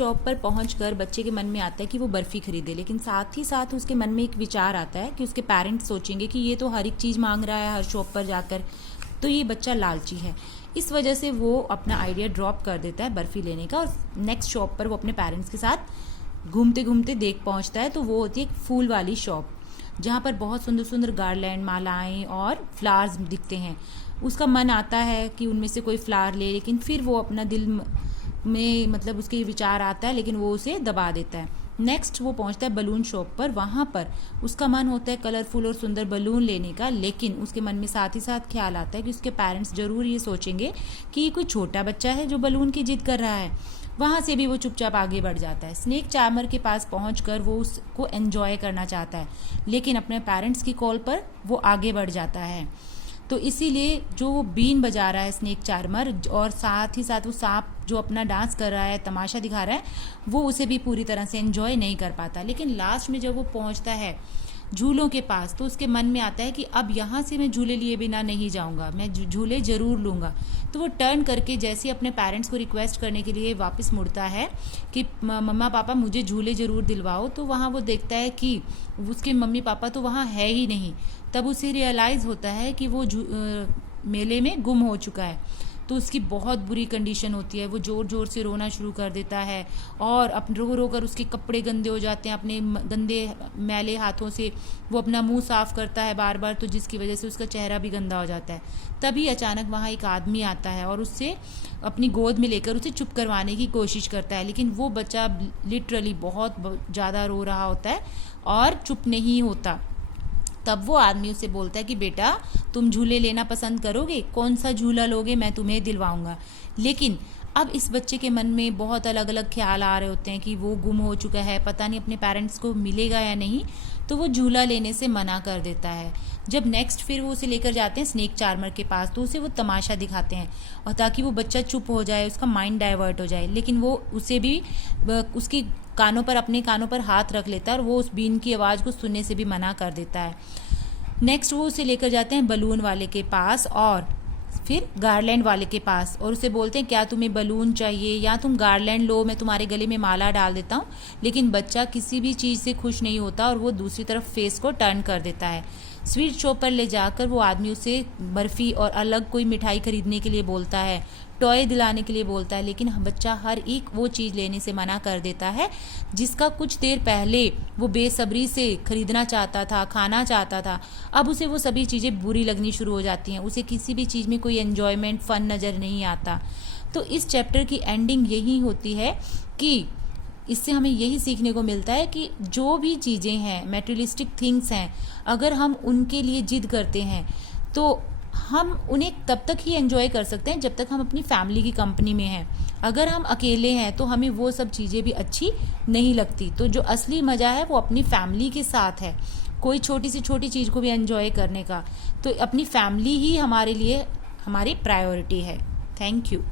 Shop पर पहुंचकर बच्चे के मन में आता है कि वो बर्फ़ी खरीदे, लेकिन साथ ही साथ उसके मन में एक विचार आता है कि उसके पेरेंट्स सोचेंगे कि ये तो हर एक चीज़ मांग रहा है हर शॉप पर जाकर, तो ये बच्चा लालची है। इस वजह से वो अपना आइडिया ड्रॉप कर देता है बर्फ़ी लेने का और नेक्स्ट शॉप पर वो अपने पेरेंट्स के साथ घूमते घूमते देख पहुंचता है। तो वो होती है एक फूल वाली शॉप, जहाँ पर बहुत सुंदर सुंदर गार्लैंड, मालाएं और फ्लावर्स दिखते हैं। उसका मन आता है कि उनमें से कोई फ्लावर ले, लेकिन फिर वो अपना दिल में मतलब उसके विचार आता है, लेकिन वो उसे दबा देता है। नेक्स्ट वो पहुंचता है बलून शॉप पर। वहाँ पर उसका मन होता है कलरफुल और सुंदर बलून लेने का, लेकिन उसके मन में साथ ही साथ ख्याल आता है कि उसके पेरेंट्स जरूर ये सोचेंगे कि ये कोई छोटा बच्चा है जो बलून की जिद कर रहा है। वहाँ से भी वो चुपचाप आगे बढ़ जाता है। स्नेक चार्मर के पास पहुंचकर वो उसको एंजॉय करना चाहता है, लेकिन अपने पेरेंट्स की कॉल पर वो आगे बढ़ जाता है। तो इसीलिए जो वो बीन बजा रहा है स्नेक चार्मर, और साथ ही साथ वो सांप जो अपना डांस कर रहा है, तमाशा दिखा रहा है, वो उसे भी पूरी तरह से एंजॉय नहीं कर पाता। लेकिन लास्ट में जब वो पहुंचता है झूलों के पास, तो उसके मन में आता है कि अब यहाँ से मैं झूले लिए बिना नहीं जाऊँगा, मैं झूले ज़रूर लूँगा। तो वो टर्न करके जैसे ही अपने पेरेंट्स को रिक्वेस्ट करने के लिए वापस मुड़ता है कि मम्मा पापा मुझे झूले ज़रूर दिलवाओ, तो वहाँ वो देखता है कि उसके मम्मी पापा तो वहाँ है ही नहीं। तब उसे रियलाइज़ होता है कि वो मेले में गुम हो चुका है। तो उसकी बहुत बुरी कंडीशन होती है, वो ज़ोर ज़ोर से रोना शुरू कर देता है और रो रो कर उसके कपड़े गंदे हो जाते हैं। अपने गंदे मैले हाथों से वो अपना मुंह साफ़ करता है बार बार, तो जिसकी वजह से उसका चेहरा भी गंदा हो जाता है। तभी अचानक वहाँ एक आदमी आता है और उससे अपनी गोद में लेकर उसे चुप करवाने की कोशिश करता है, लेकिन वो बच्चा लिटरली बहुत ज़्यादा रो रहा होता है और चुप नहीं होता। तब वो आदमी उसे बोलता है कि बेटा तुम झूले लेना पसंद करोगे, कौन सा झूला लोगे, मैं तुम्हें दिलवाऊंगा। लेकिन अब इस बच्चे के मन में बहुत अलग अलग ख्याल आ रहे होते हैं कि वो गुम हो चुका है, पता नहीं अपने पेरेंट्स को मिलेगा या नहीं, तो वो झूला लेने से मना कर देता है। जब नेक्स्ट फिर वो उसे लेकर जाते हैं स्नेक चार्मर के पास, तो उसे वो तमाशा दिखाते हैं और ताकि वो बच्चा चुप हो जाए, उसका माइंड डाइवर्ट हो जाए। लेकिन वो उसे भी उसकी अपने कानों पर हाथ रख लेता है और वो उस बीन की आवाज़ को सुनने से भी मना कर देता है। नेक्स्ट वो उसे लेकर जाते हैं बलून वाले के पास और फिर गार्लैंड वाले के पास, और उसे बोलते हैं क्या तुम्हें बलून चाहिए या तुम गार्लैंड लो, मैं तुम्हारे गले में माला डाल देता हूँ। लेकिन बच्चा किसी भी चीज़ से खुश नहीं होता और वो दूसरी तरफ फेस को टर्न कर देता है। स्वीट शॉप पर ले जाकर वो आदमी उसे बर्फ़ी और अलग कोई मिठाई खरीदने के लिए बोलता है, टॉय दिलाने के लिए बोलता है, लेकिन बच्चा हर एक वो चीज़ लेने से मना कर देता है जिसका कुछ देर पहले वो बेसब्री से खरीदना चाहता था, खाना चाहता था। अब उसे वो सभी चीज़ें बुरी लगनी शुरू हो जाती हैं, उसे किसी भी चीज़ में कोई एन्जॉयमेंट, फ़न नज़र नहीं आता। तो इस चैप्टर की एंडिंग यही होती है कि इससे हमें यही सीखने को मिलता है कि जो भी चीज़ें हैं, मैटेरियलिस्टिक थिंग्स हैं, अगर हम उनके लिए जिद करते हैं तो हम उन्हें तब तक ही एंजॉय कर सकते हैं जब तक हम अपनी फैमिली की कंपनी में हैं। अगर हम अकेले हैं तो हमें वो सब चीज़ें भी अच्छी नहीं लगती। तो जो असली मज़ा है वो अपनी फैमिली के साथ है, कोई छोटी सी छोटी चीज़ को भी एंजॉय करने का। तो अपनी फैमिली ही हमारे लिए हमारी प्रायोरिटी है। Thank you.